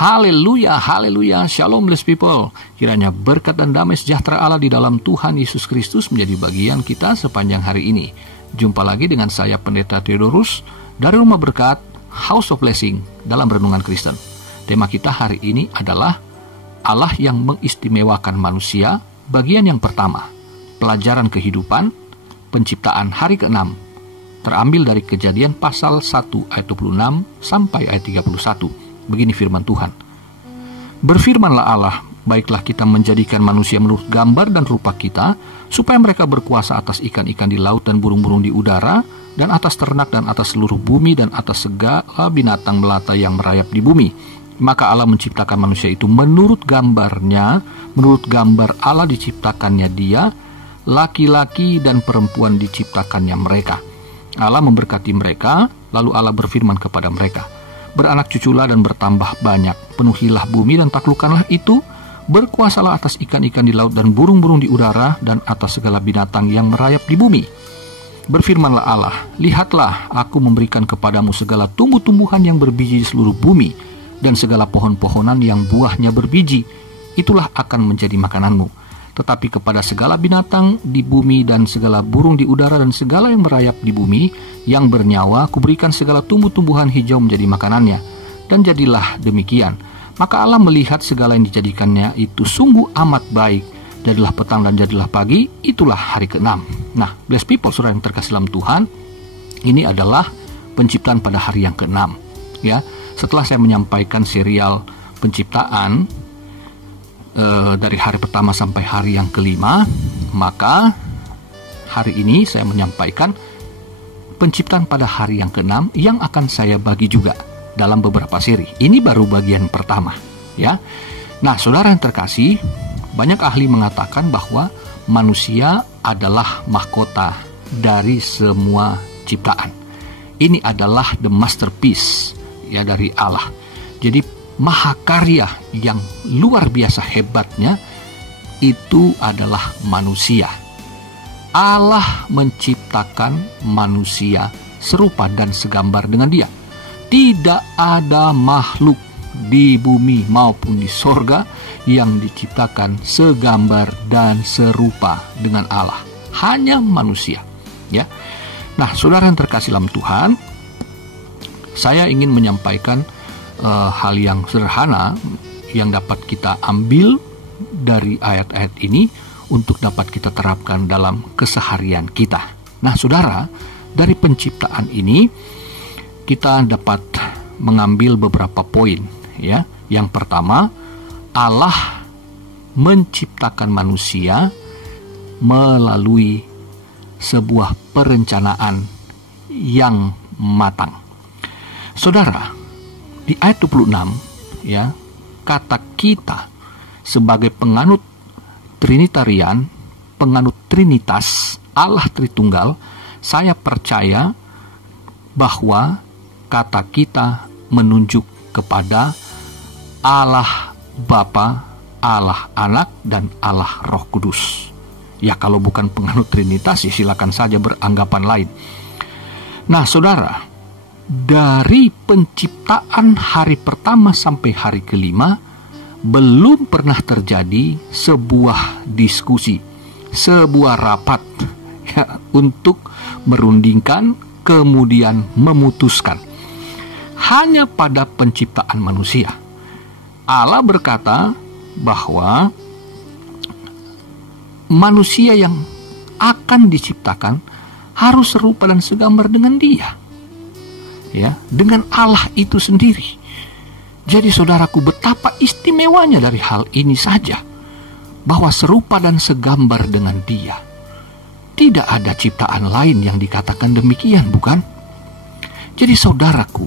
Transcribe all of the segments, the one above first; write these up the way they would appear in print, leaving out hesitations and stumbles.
Haleluya, haleluya, shalom blessed people. Kiranya berkat dan damai sejahtera Allah di dalam Tuhan Yesus Kristus menjadi bagian kita sepanjang hari ini. Jumpa lagi dengan saya Pendeta Theodorus dari Rumah Berkat, House of Blessing dalam Renungan Kristen. Tema kita hari ini adalah Allah yang mengistimewakan manusia, bagian yang pertama. Pelajaran kehidupan, penciptaan hari ke-6. Terambil dari Kejadian pasal 1 ayat 26 sampai ayat 31. Begini firman Tuhan. Berfirmanlah Allah, baiklah kita menjadikan manusia menurut gambar dan rupa kita, supaya mereka berkuasa atas ikan-ikan di laut dan burung-burung di udara, dan atas ternak dan atas seluruh bumi, dan atas segala binatang melata yang merayap di bumi. Maka Allah menciptakan manusia itu menurut gambarnya, menurut gambar Allah diciptakannya dia, laki-laki dan perempuan diciptakannya mereka. Allah memberkati mereka, lalu Allah berfirman kepada mereka, beranak cuculah dan bertambah banyak, penuhilah bumi dan taklukkanlah itu, berkuasalah atas ikan-ikan di laut dan burung-burung di udara, dan atas segala binatang yang merayap di bumi. Berfirmanlah Allah, lihatlah, aku memberikan kepadamu segala tumbuh-tumbuhan yang berbiji di seluruh bumi, dan segala pohon-pohonan yang buahnya berbiji, itulah akan menjadi makananmu. Tetapi kepada segala binatang di bumi dan segala burung di udara dan segala yang merayap di bumi yang bernyawa, kuberikan segala tumbuh-tumbuhan hijau menjadi makanannya. Dan jadilah demikian. Maka Allah melihat segala yang dijadikannya itu sungguh amat baik. Jadilah petang dan jadilah pagi, itulah hari ke-6. Nah, blessed people, saudara yang terkasih dalam Tuhan, ini adalah penciptaan pada hari yang ke-6. Ya, setelah saya menyampaikan serial penciptaan dari hari pertama sampai hari yang ke-5, maka hari ini saya menyampaikan penciptaan pada hari yang ke-6 yang akan saya bagi juga dalam beberapa seri. Ini baru bagian pertama, ya. Nah, saudara yang terkasih, banyak ahli mengatakan bahwa manusia adalah mahkota dari semua ciptaan. Ini adalah the masterpiece ya dari Allah. Jadi mahakarya yang luar biasa hebatnya itu adalah manusia. Allah menciptakan manusia serupa dan segambar dengan dia. Tidak ada makhluk di bumi maupun di sorga yang diciptakan segambar dan serupa dengan Allah. Hanya manusia, ya. Nah, saudara yang terkasih dalam Tuhan, saya ingin menyampaikan hal yang sederhana yang dapat kita ambil dari ayat-ayat ini untuk dapat kita terapkan dalam keseharian kita. Nah, saudara, dari penciptaan ini kita dapat mengambil beberapa poin, ya. Yang pertama, Allah menciptakan manusia melalui sebuah perencanaan yang matang. Saudara, di ayat 26, ya, kata kita sebagai penganut Trinitarian, penganut Trinitas, Allah Tritunggal, saya percaya bahwa kata kita menunjuk kepada Allah Bapa, Allah Anak, dan Allah Roh Kudus. Ya, kalau bukan penganut Trinitas, ya silakan saja beranggapan lain. Nah, saudara, dari penciptaan hari pertama sampai hari ke-5 belum pernah terjadi sebuah diskusi, sebuah rapat ya, untuk merundingkan kemudian memutuskan. Hanya pada penciptaan manusia Allah berkata bahwa manusia yang akan diciptakan harus serupa dan segambar dengan Dia, ya, dengan Allah itu sendiri. Jadi saudaraku, betapa istimewanya dari hal ini saja, bahwa serupa dan segambar dengan Dia. Tidak ada ciptaan lain yang dikatakan demikian, bukan? Jadi saudaraku,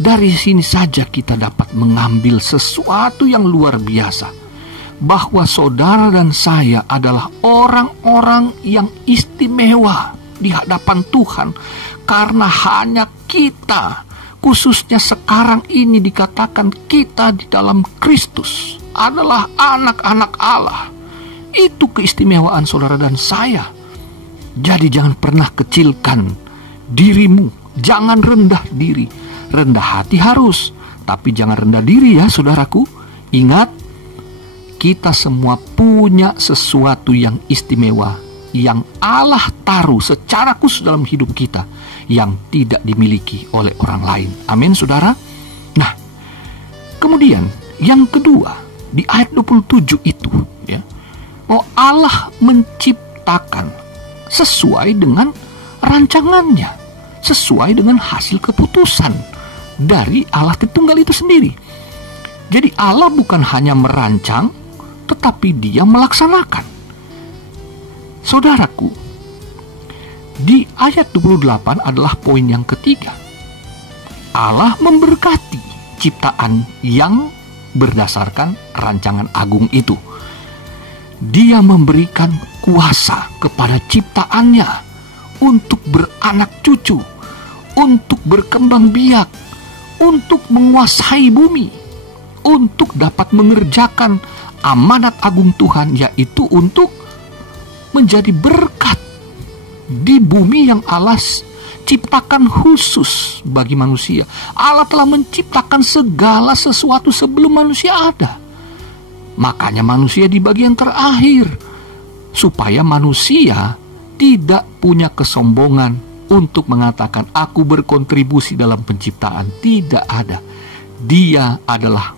dari sini saja kita dapat mengambil sesuatu yang luar biasa, bahwa saudara dan saya adalah orang-orang yang istimewa di hadapan Tuhan, karena hanya kita, khususnya sekarang ini dikatakan kita di dalam Kristus adalah anak-anak Allah. Itu keistimewaan saudara dan saya. Jadi jangan pernah kecilkan dirimu, jangan rendah diri. Rendah hati harus, Tapi jangan rendah diri ya saudaraku. Ingat, kita semua punya sesuatu yang istimewa, yang Allah taruh secara khusus dalam hidup kita, yang tidak dimiliki oleh orang lain. Amin saudara. Nah, kemudian yang kedua, di ayat 27 itu ya, bahwa Allah menciptakan sesuai dengan rancangannya, sesuai dengan hasil keputusan dari Allah Tritunggal itu sendiri. Jadi Allah bukan hanya merancang, tetapi Dia melaksanakan. Saudaraku, di ayat 28 adalah poin yang ketiga. Allah memberkati ciptaan yang berdasarkan rancangan agung itu. Dia memberikan kuasa kepada ciptaannya untuk beranak cucu, untuk berkembang biak, untuk menguasai bumi, untuk dapat mengerjakan amanat agung Tuhan, yaitu untuk menjadi berkat di bumi yang Allah ciptakan khusus bagi manusia. Allah telah menciptakan segala sesuatu sebelum manusia ada. Makanya manusia di bagian terakhir, supaya manusia tidak punya kesombongan untuk mengatakan aku berkontribusi dalam penciptaan. Tidak ada. Dia adalah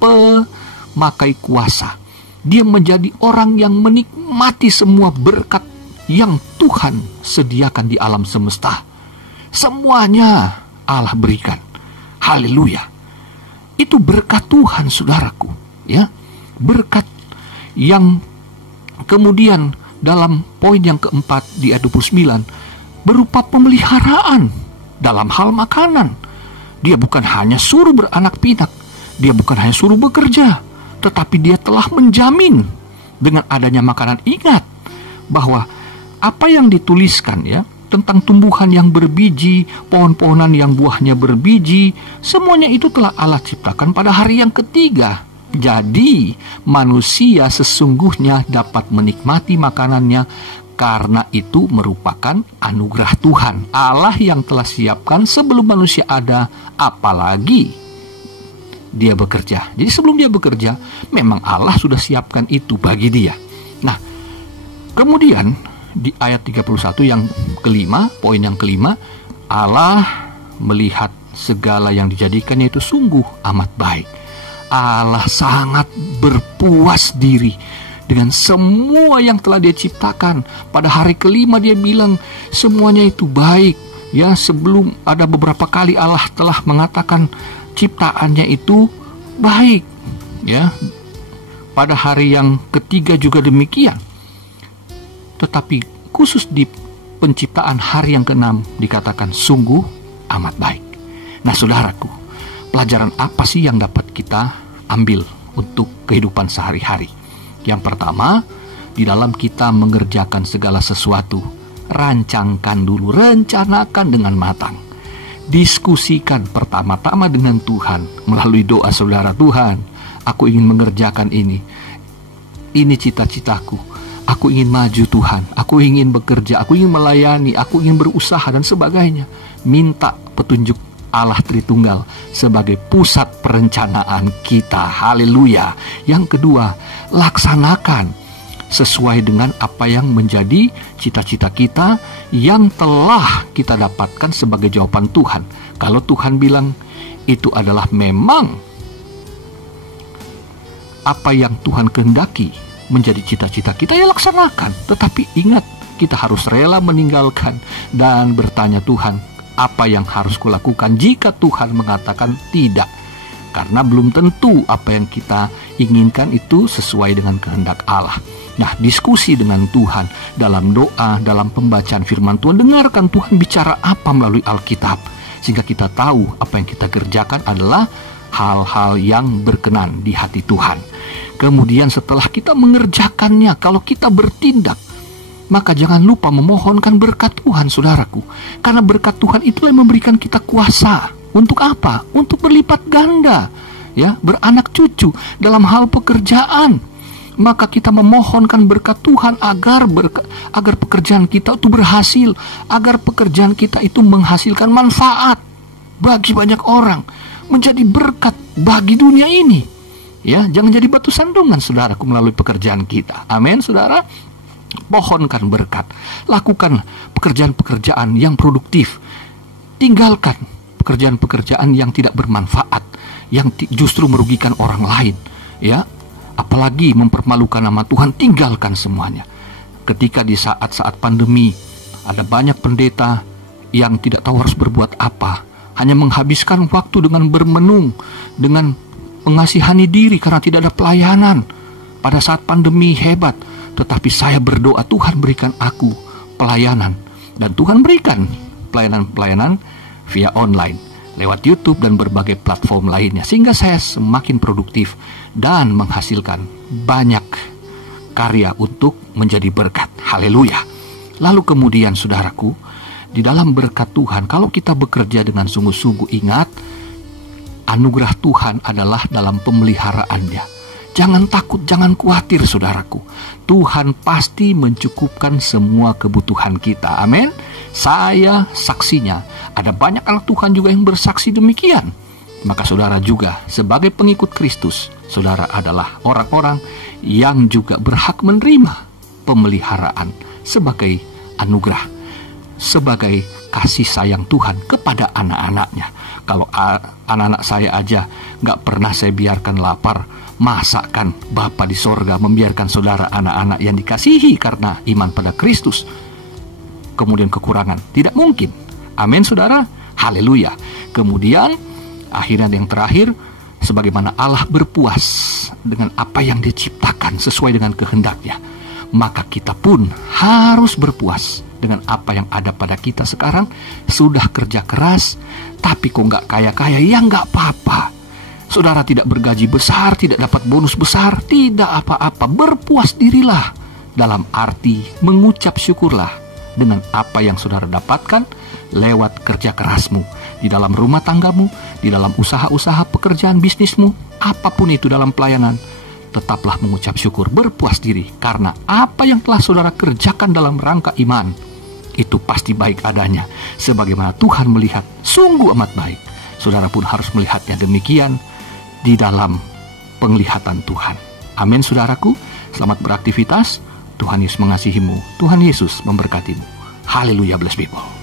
pemakai kuasa. Dia menjadi orang yang menikmati semua berkat yang Tuhan sediakan di alam semesta. Semuanya Allah berikan. Haleluya. Itu berkat Tuhan saudaraku, ya. Berkat yang kemudian dalam poin yang keempat di ayat 29 berupa pemeliharaan dalam hal makanan. Dia bukan hanya suruh beranak pinak, dia bukan hanya suruh bekerja, tetapi Dia telah menjamin dengan adanya makanan. Ingat bahwa apa yang dituliskan ya tentang tumbuhan yang berbiji, pohon-pohonan yang buahnya berbiji, semuanya itu telah Allah ciptakan pada hari yang ketiga. Jadi manusia sesungguhnya dapat menikmati makanannya, karena itu merupakan anugerah Tuhan Allah yang telah siapkan sebelum manusia ada, apalagi Dia bekerja. Jadi sebelum Dia bekerja, memang Allah sudah siapkan itu bagi Dia. Nah, kemudian di ayat 31 yang kelima, poin yang kelima, Allah melihat segala yang dijadikannya itu sungguh amat baik. Allah sangat berpuas diri dengan semua yang telah Dia ciptakan. Pada hari kelima Dia bilang semuanya itu baik. Ya, sebelum ada beberapa kali Allah telah mengatakan ciptaannya itu baik. Ya, pada hari yang ketiga juga demikian. Tetapi khusus di penciptaan hari yang keenam dikatakan sungguh amat baik. Nah saudaraku, pelajaran apa sih yang dapat kita ambil untuk kehidupan sehari-hari? Yang pertama, di dalam kita mengerjakan segala sesuatu, rancangkan dulu, rencanakan dengan matang. Diskusikan pertama-tama dengan Tuhan melalui doa saudara. Tuhan, aku ingin mengerjakan ini cita-citaku. Aku ingin maju Tuhan, aku ingin bekerja, aku ingin melayani, aku ingin berusaha dan sebagainya. Minta petunjuk Allah Tritunggal sebagai pusat perencanaan kita. Haleluya. Yang kedua, laksanakan sesuai dengan apa yang menjadi cita-cita kita yang telah kita dapatkan sebagai jawaban Tuhan. Kalau Tuhan bilang itu adalah memang apa yang Tuhan kehendaki menjadi cita-cita kita, ya laksanakan. Tetapi ingat, kita harus rela meninggalkan dan bertanya, Tuhan, apa yang harus kulakukan jika Tuhan mengatakan tidak? Karena belum tentu apa yang kita inginkan itu sesuai dengan kehendak Allah. Nah, diskusi dengan Tuhan dalam doa, dalam pembacaan firman Tuhan, dengarkan Tuhan bicara apa melalui Alkitab, sehingga kita tahu apa yang kita kerjakan adalah hal-hal yang berkenan di hati Tuhan. Kemudian setelah kita mengerjakannya, kalau kita bertindak, maka jangan lupa memohonkan berkat Tuhan, saudaraku. Karena berkat Tuhan itulah yang memberikan kita kuasa. Untuk apa? Untuk berlipat ganda, ya, beranak cucu dalam hal pekerjaan. Maka kita memohonkan berkat Tuhan agar pekerjaan kita itu berhasil, agar pekerjaan kita itu menghasilkan manfaat bagi banyak orang. menjadi berkat bagi dunia ini. Ya, jangan jadi batu sandungan saudaraku melalui pekerjaan kita. Amin, saudara. Pohonkan berkat. Lakukan pekerjaan-pekerjaan yang produktif. Tinggalkan pekerjaan-pekerjaan yang tidak bermanfaat, yang justru merugikan orang lain. Ya, apalagi mempermalukan nama Tuhan. Tinggalkan semuanya. Ketika di saat-saat pandemi, ada banyak pendeta yang tidak tahu harus berbuat apa, hanya menghabiskan waktu dengan bermenung, dengan mengasihani diri karena tidak ada pelayanan. Pada saat pandemi hebat, tetapi saya berdoa, Tuhan berikan aku pelayanan. Dan Tuhan berikan pelayanan-pelayanan via online, lewat YouTube dan berbagai platform lainnya. Sehingga saya semakin produktif dan menghasilkan banyak karya untuk menjadi berkat. Haleluya. Lalu kemudian saudaraku, di dalam berkat Tuhan, kalau kita bekerja dengan sungguh-sungguh, ingat, anugerah Tuhan adalah dalam pemeliharaannya. Jangan takut, jangan khawatir saudaraku. Tuhan pasti mencukupkan semua kebutuhan kita. Amin. Saya saksinya. Ada banyak anak Tuhan juga yang bersaksi demikian. Maka saudara juga sebagai pengikut Kristus, saudara adalah orang-orang yang juga berhak menerima pemeliharaan sebagai anugerah, sebagai kasih sayang Tuhan kepada anak-anaknya. Kalau anak-anak saya aja gak pernah saya biarkan lapar, masakan Bapa di sorga membiarkan saudara anak-anak yang dikasihi karena iman pada Kristus kemudian kekurangan? Tidak mungkin. Amin saudara. Haleluya. Kemudian akhirnya yang terakhir, sebagaimana Allah berpuas dengan apa yang diciptakan sesuai dengan kehendaknya, maka kita pun harus berpuas dengan apa yang ada pada kita sekarang. Sudah kerja keras, tapi kok gak kaya-kaya, ya gak apa-apa. Saudara tidak bergaji besar, tidak dapat bonus besar, tidak apa-apa. Berpuas dirilah, dalam arti mengucap syukurlah dengan apa yang saudara dapatkan lewat kerja kerasmu, di dalam rumah tanggamu, di dalam usaha-usaha pekerjaan bisnismu, apapun itu dalam pelayanan. Tetaplah mengucap syukur, berpuas diri, karena apa yang telah saudara kerjakan dalam rangka iman, itu pasti baik adanya, sebagaimana Tuhan melihat sungguh amat baik. Saudara pun harus melihatnya demikian di dalam penglihatan Tuhan. Amin saudaraku. Selamat beraktivitas. Tuhan Yesus mengasihimu. Tuhan Yesus memberkatimu. Haleluya, bless people.